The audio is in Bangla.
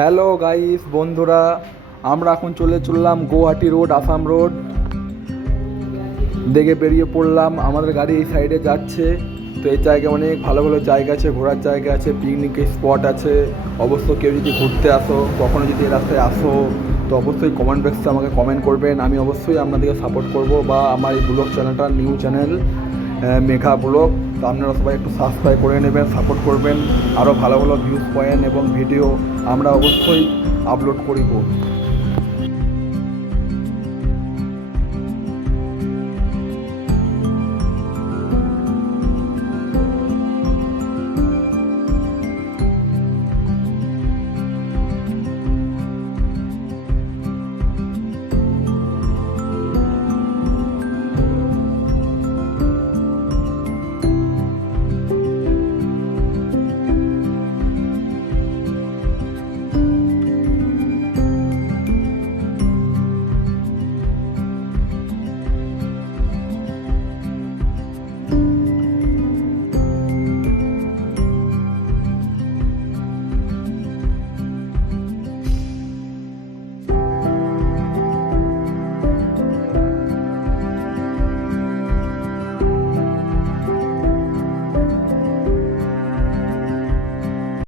হ্যালো গাইস বন্ধুরা, আমরা এখন চললাম গুয়াহাটি রোড, আসাম রোড দেখে বেরিয়ে পড়লাম। আমাদের গাড়ি এই সাইডে যাচ্ছে। তো এই জায়গায় অনেক ভালো ভালো জায়গা আছে, ঘোরার জায়গা আছে, পিকনিকের স্পট আছে। অবশ্য কেউ যদি ঘুরতে আসো, কখনো যদি এই রাস্তায় আসো, তো অবশ্যই কমেন্ট বক্সে আমাকে কমেন্ট করবেন। আমি অবশ্যই আপনাদেরকে সাপোর্ট করব, বা আমার এই ব্লগ চ্যানেলটা নিউ চ্যানেল মেঘা ব্লগ, তো আপনারা সবাই একটু সাবস্ক্রাইব করে নেবেন, সাপোর্ট করবেন। আরও ভালো ভালো ভিউজ পয়েন্ট এবং ভিডিও আমরা অবশ্যই আপলোড করিব।